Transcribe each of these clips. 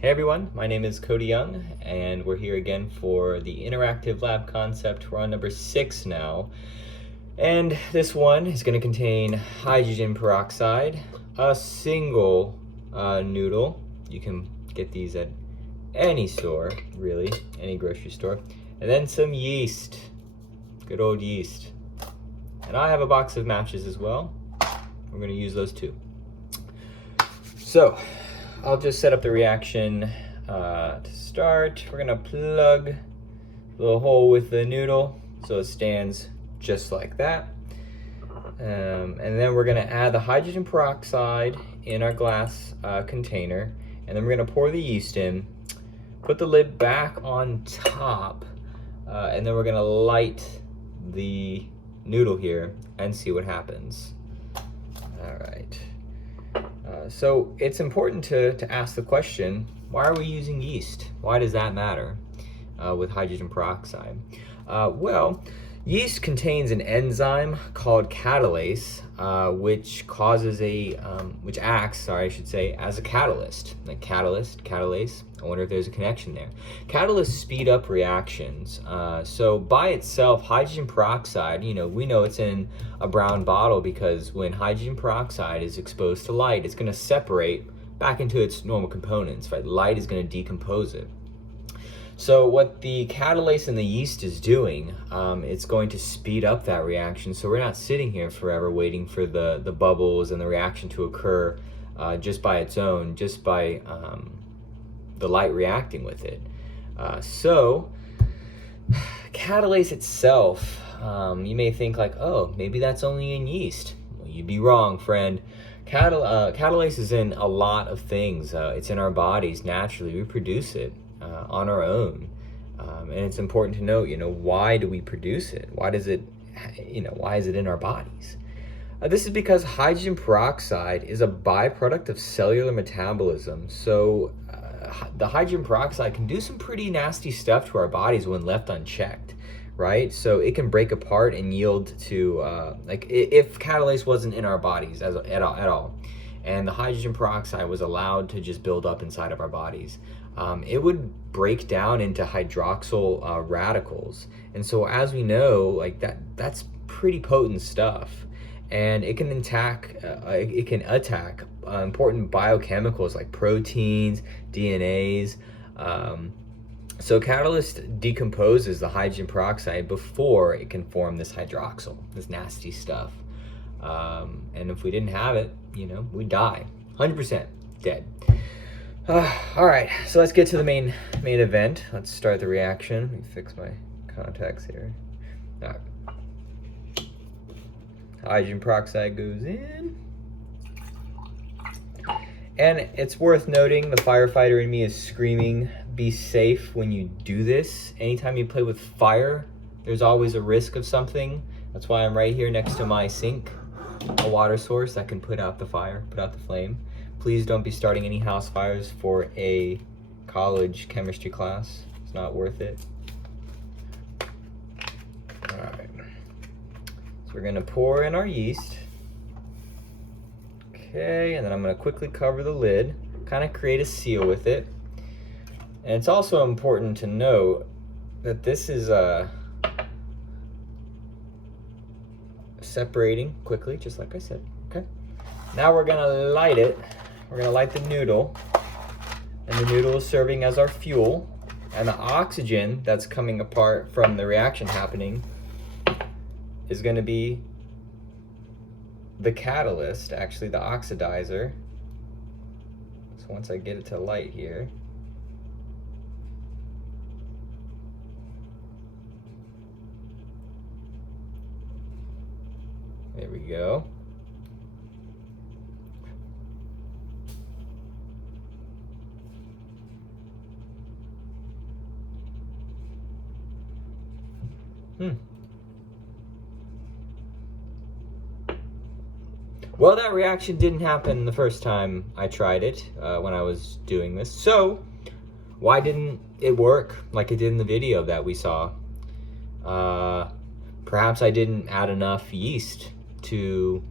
Hey everyone, my name is Cody Young, and we're here again for the interactive lab concept. We're on number 6 now, and this one is going to contain hydrogen peroxide, a single noodle. You can get these at any store, really, any grocery store, and then some yeast, good old yeast. And I have a box of matches as well. We're going to use those too. So I'll just set up the reaction to start. We're gonna plug the little hole with the noodle so it stands just like that. And then we're gonna add the hydrogen peroxide in our glass container, and then we're gonna pour the yeast in, put the lid back on top, and then we're gonna light the noodle here and see what happens. All right. So it's important to ask the question, why are we using yeast? Why does that matter with hydrogen peroxide? Well, yeast contains an enzyme called catalase, which acts, I should say, as a catalyst. Like catalase. I wonder if there's a connection there. Catalysts speed up reactions. So by itself, hydrogen peroxide, we know it's in a brown bottle because when hydrogen peroxide is exposed to light, it's going to separate back into its normal components, right? Light is going to decompose it. So what the catalase in the yeast is doing, it's going to speed up that reaction. So we're not sitting here forever waiting for the bubbles and the reaction to occur just by its own, just by the light reacting with it. So catalase itself, you may think like, oh, maybe that's only in yeast. Well, you'd be wrong, friend. Catalase is in a lot of things. It's in our bodies naturally. We produce it on our own. And it's important to note, why do we produce it? Why is it in our bodies? This is because hydrogen peroxide is a byproduct of cellular metabolism. So the hydrogen peroxide can do some pretty nasty stuff to our bodies when left unchecked, right? So it can break apart and yield to, if catalase wasn't in our bodies at all, and the hydrogen peroxide was allowed to just build up inside of our bodies, it would break down into hydroxyl radicals. And so as we know, that's pretty potent stuff. And it can attack important biochemicals like proteins, DNAs. So catalyst decomposes the hydrogen peroxide before it can form this hydroxyl, this nasty stuff. And if we didn't have it, we'd die, 100% dead. All right, so let's get to the main event. Let's start the reaction. Let me fix my contacts here. All right. Hydrogen peroxide goes in. And it's worth noting, the firefighter in me is screaming, be safe when you do this. Anytime you play with fire, there's always a risk of something. That's why I'm right here next to my sink, a water source that can put out the fire, put out the flame. Please don't be starting any house fires for a college chemistry class. It's not worth it. All right. So we're gonna pour in our yeast. Okay, and then I'm gonna quickly cover the lid, kind of create a seal with it. And it's also important to note that this is separating quickly, just like I said, okay? Now we're gonna light it. We're gonna light the noodle, and the noodle is serving as our fuel, and the oxygen that's coming apart from the reaction happening is gonna be the catalyst, actually the oxidizer. So once I get it to light here, there we go. Well, that reaction didn't happen the first time I tried it when I was doing this. So why didn't it work like it did in the video that we saw? Perhaps I didn't add enough yeast to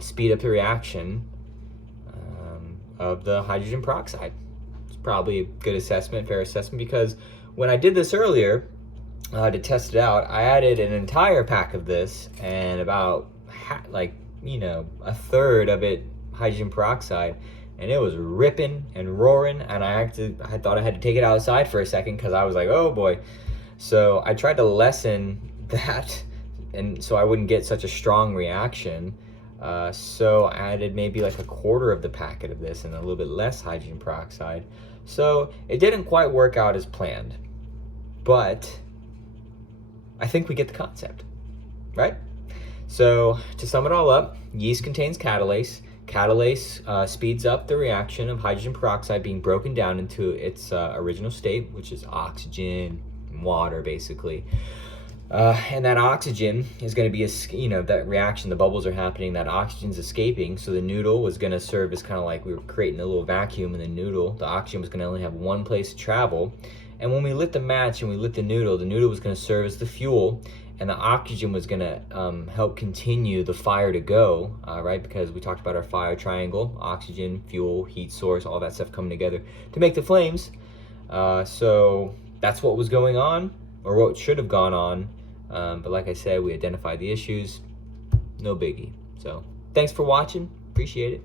speed up the reaction of the hydrogen peroxide. It's probably a good assessment, fair assessment, because when I did this earlier to test it out, I added an entire pack of this and about a third of it hydrogen peroxide, and it was ripping and roaring, and I thought I had to take it outside for a second because I was like, oh boy. So I tried to lessen that, and so I wouldn't get such a strong reaction. So I added maybe like a quarter of the packet of this and a little bit less hydrogen peroxide. So it didn't quite work out as planned, but I think we get the concept, right? So to sum it all up, yeast contains catalase. Catalase speeds up the reaction of hydrogen peroxide being broken down into its original state, which is oxygen and water, basically. And that oxygen is going to be, that reaction, the bubbles are happening, that oxygen's escaping. So the noodle was going to serve as kind of like we were creating a little vacuum in the noodle. The oxygen was going to only have one place to travel. And when we lit the match and we lit the noodle was going to serve as the fuel. And the oxygen was going to help continue the fire to go, right? Because we talked about our fire triangle: oxygen, fuel, heat source, all that stuff coming together to make the flames. So that's what was going on, or what should have gone on. But like I said, we identified the issues. No biggie. So thanks for watching. Appreciate it.